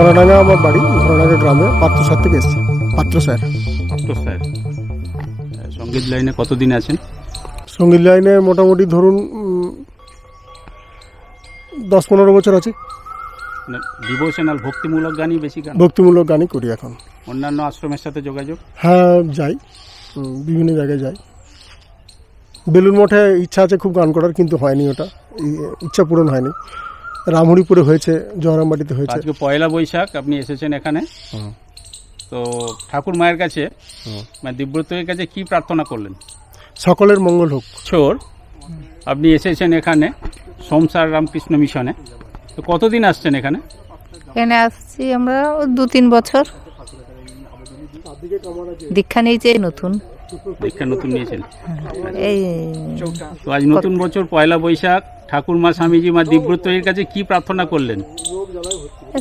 ঘোড়াডাঙ্গা আমার বাড়ি, ঘোড়াডাঙ্গা গ্রামে, পাত্রসার থেকে এসেছি। পাত্রসার। সঙ্গীত লাইনে কতদিন আছেন? সঙ্গীত লাইনে মোটামুটি ধরুন 10-15 বছর আছে। ডিভোশনাল ভক্তিমূলক গানই বেশি গান? ভক্তিমূলক গানই করি এখন। অন্যান্য আশ্রমের সাথে যোগাযোগ? হ্যাঁ, যাই, বিভিন্ন জায়গায় যাই। বেলুর মঠে ইচ্ছা আছে খুব গান করার, কিন্তু হয়নি, ওটা ইচ্ছা পূরণ হয়নি। রামহরিপুরে হয়েছে, জহরামবাটিতে হয়েছে। আজকে পয়লা বৈশাখ, আপনি এসেছেন এখানে, তো ঠাকুর মায়ের কাছে, মানে দিব্যতের কাছে কি প্রার্থনা করলেন? সকলের মঙ্গল হোক। আপনি এসেছেন এখানে সোমসার রামকৃষ্ণ মিশনে, তো কতদিন আসছেন এখানে? এখানে আসছি আমরা 2-3 বছর। দীক্ষা নিয়েছে নতুন। দীক্ষা নতুন নিয়েছেন? এই তো আজ নতুন বছর, পয়লা বৈশাখ, ঠাকুর মা স্বামীজি মা দিব্যতরীর কাছে কি প্রার্থনা করলেন?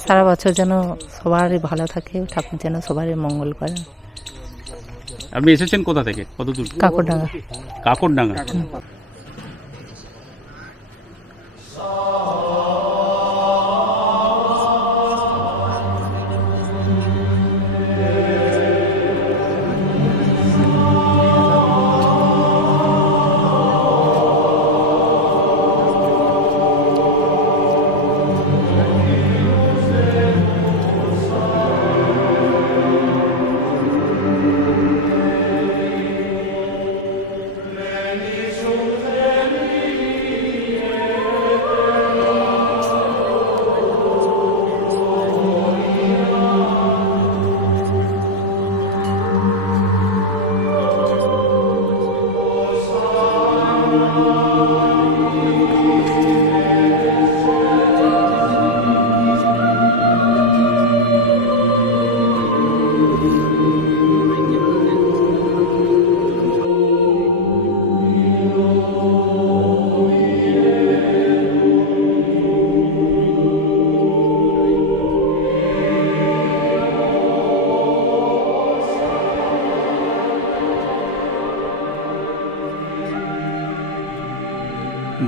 সারা বছর যেন সবারই ভালো থাকে, ঠাকুর যেন সবারই মঙ্গল করে। আপনি এসেছেন কোথা থেকে, কত দূর? কাকরডাঙ্গা। কাকরডাঙ্গা।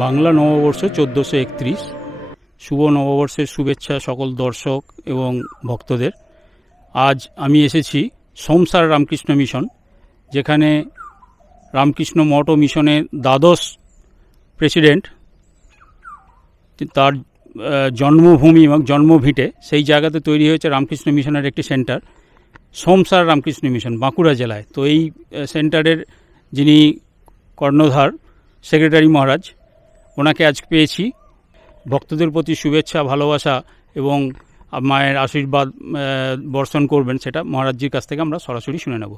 বাংলা নববর্ষ 1431, শুভ নববর্ষের শুভেচ্ছা সকল দর্শক এবং ভক্তদের। আজ আমি এসেছি সোমসার রামকৃষ্ণ মিশন, যেখানে রামকৃষ্ণ মঠ ও মিশনের 12 প্রেসিডেন্ট, তার জন্মভূমি এবং জন্মভিটে, সেই জায়গাতে তৈরি হয়েছে রামকৃষ্ণ মিশনের একটি সেন্টার, সোমসার রামকৃষ্ণ মিশন, বাঁকুড়া জেলায়। তো এই সেন্টারের যিনি কর্ণধার, সেক্রেটারি মহারাজ, ওনাকে আজ পেয়েছি। ভক্তদের প্রতি শুভেচ্ছা, ভালোবাসা এবং মায়ের আশীর্বাদ বর্ষণ করবেন, সেটা মহারাজজির কাছ থেকে আমরা সরাসরি শুনে নেব।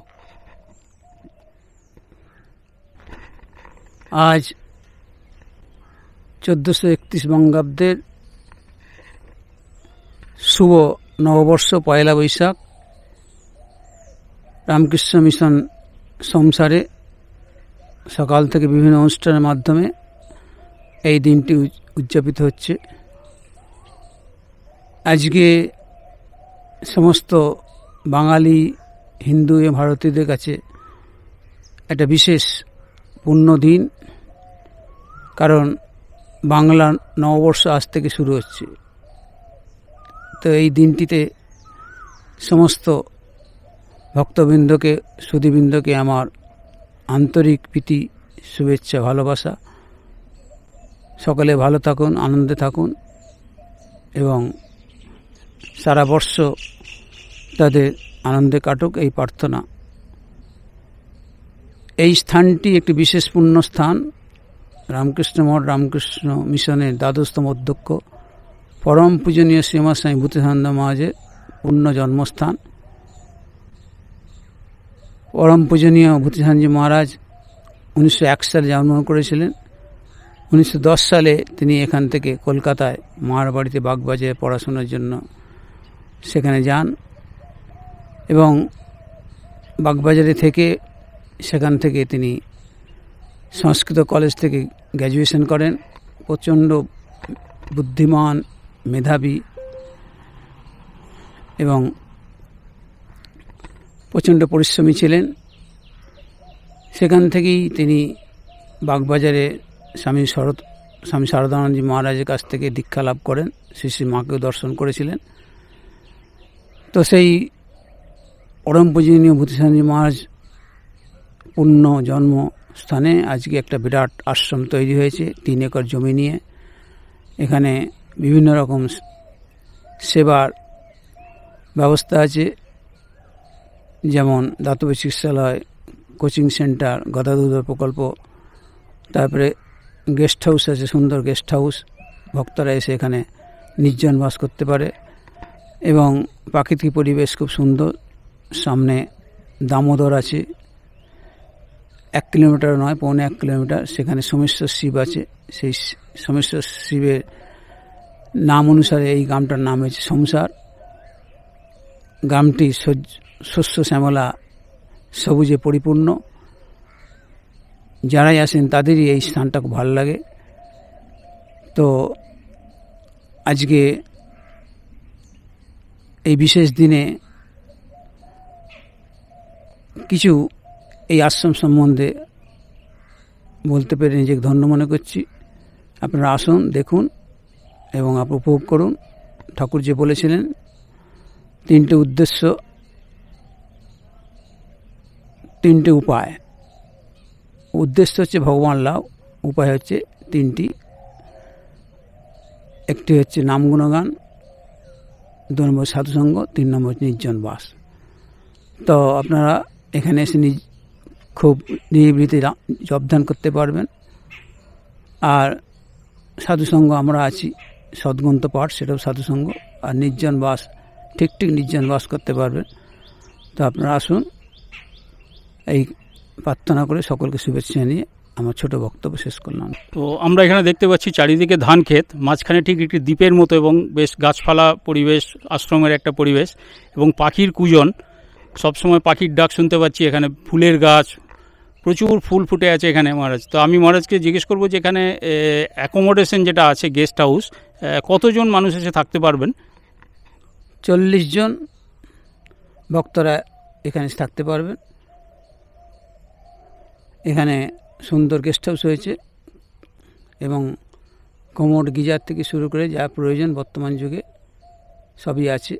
আজ 1431 বঙ্গাব্দের শুভ নববর্ষ, পয়লা বৈশাখ। রামকৃষ্ণ মিশন সংসারে সকাল থেকে বিভিন্ন অনুষ্ঠানের মাধ্যমে এই দিনটি উদযাপিত হচ্ছে। আজকে সমস্ত বাঙালি, হিন্দু এবং ভারতীয়দের কাছে একটা বিশেষ পুণ্য দিন, কারণ বাংলা নববর্ষ আজ থেকে শুরু হচ্ছে। তো এই দিনটিতে সমস্ত ভক্তবৃন্দকে, সুধীবৃন্দকে আমার আন্তরিক প্রীতি, শুভেচ্ছা, ভালোবাসা। সকলে ভালো থাকুন, আনন্দে থাকুন এবং সারা বর্ষ তাদের আনন্দে কাটুক, এই প্রার্থনা। এই স্থানটি একটি বিশেষ পুণ্য স্থান। রামকৃষ্ণ মঠ রামকৃষ্ণ মিশনের 12তম অধ্যক্ষ পরম পূজনীয় শ্রীমা স্বামী ভূতিধানন্দ মহারাজের পুণ্য জন্মস্থান। পরম পূজনীয় ভূতিধানন্দ মহারাজ 1901 সালে জন্মগ্রহণ করেছিলেন। 1910 সালে তিনি এখান থেকে কলকাতায় মার বাড়িতে বাগবাজারে পড়াশোনার জন্য সেখানে যান এবং বাগবাজারে থেকে সেখান থেকে তিনি সংস্কৃত কলেজ থেকে গ্র্যাজুয়েশন করেন। প্রচণ্ড বুদ্ধিমান, মেধাবী এবং প্রচণ্ড পরিশ্রমী ছিলেন। সেখান থেকেই তিনি বাগবাজারে স্বামী শারদানন্দজি মহারাজের কাছ থেকে দীক্ষা লাভ করেন। শ্রী শ্রী মাকেও দর্শন করেছিলেন তো সেই পরম পূজনীয় ভূতিস্বামী মহারাজ পূর্ণ জন্মস্থানে আজকে একটা বিরাট আশ্রম তৈরি হয়েছে 3 একর জমি নিয়ে। এখানে বিভিন্ন রকম সেবার ব্যবস্থা আছে, যেমন দাতব্য চিকিৎসালয়, কোচিং সেন্টার, গদাধর প্রকল্প, তারপরে গেস্ট হাউস আছে, সুন্দর গেস্ট হাউস, ভক্তরা এসে এখানে নির্জন বাস করতে পারে এবং প্রাকৃতিক পরিবেশ খুব সুন্দর। সামনে দামোদর আছে, 1 কিলোমিটার নয়, 1.25 কিলোমিটার। সেখানে সোমেশ্বর শিব আছে, সেই সোমেশ্বর শিবের নাম অনুসারে এই গ্রামটার নাম হয়েছে সোমসার। গ্রামটি শস্য শ্যামলা সবুজে পরিপূর্ণ। যারাই আসেন তাদেরই এই স্থানটা খুব ভালো লাগে। তো আজকে এই বিশেষ দিনে কিছু এই আশ্রম সম্বন্ধে বলতে পেরে নিজেকে ধন্য মনে করছি। আপনারা আসুন, দেখুন এবং উপভোগ করুন। ঠাকুর যে বলেছিলেন 3টে উদ্দেশ্য, 3টে উপায়। উদ্দেশ্য হচ্ছে ভগবান লাভ, উপায় হচ্ছে 3টি। একটি হচ্ছে নাম গুণগান, 2 নম্বর সাধুসঙ্গ, 3 নম্বর নির্জন বাস। তো আপনারা এখানে এসে খুব নিরিবিলিতে জপধ্যান করতে পারবেন। আর সাধুসঙ্গ আমরা আছি, সদ্গ্রন্থ পাঠ সেটাও সাধুসঙ্গ। আর নির্জন বাস, ঠিক নির্জন বাস করতে পারবেন। তো আপনারা আসুন, এই প্রার্থনা করে সকলকে শুভেচ্ছা নিয়ে আমার ছোট বক্তব্য শেষ করলাম। তো আমরা এখানে দেখতে পাচ্ছি চারিদিকে ধান ক্ষেত, মাঝখানে ঠিক একটি দ্বীপের মতো এবং বেশ গাছপালা পরিবেশ, আশ্রমের একটা পরিবেশ এবং পাখির কুজন। সবসময় পাখির ডাক শুনতে পাচ্ছি। এখানে ফুলের গাছ, প্রচুর ফুল ফুটে আছে এখানে মহারাজ। তো আমি মহারাজকে জিজ্ঞেস করবো যে এখানে অ্যাকোমোডেশন যেটা আছে, গেস্ট হাউস, কতজন মানুষ এসে থাকতে পারবেন? 40 জন ভক্তরা এখানে থাকতে পারবেন। এখানে সুন্দর গেস্ট হাউস হয়েছে এবং কমোড, গিজার থেকে শুরু করে যা প্রয়োজন বর্তমান যুগে সবই আছে।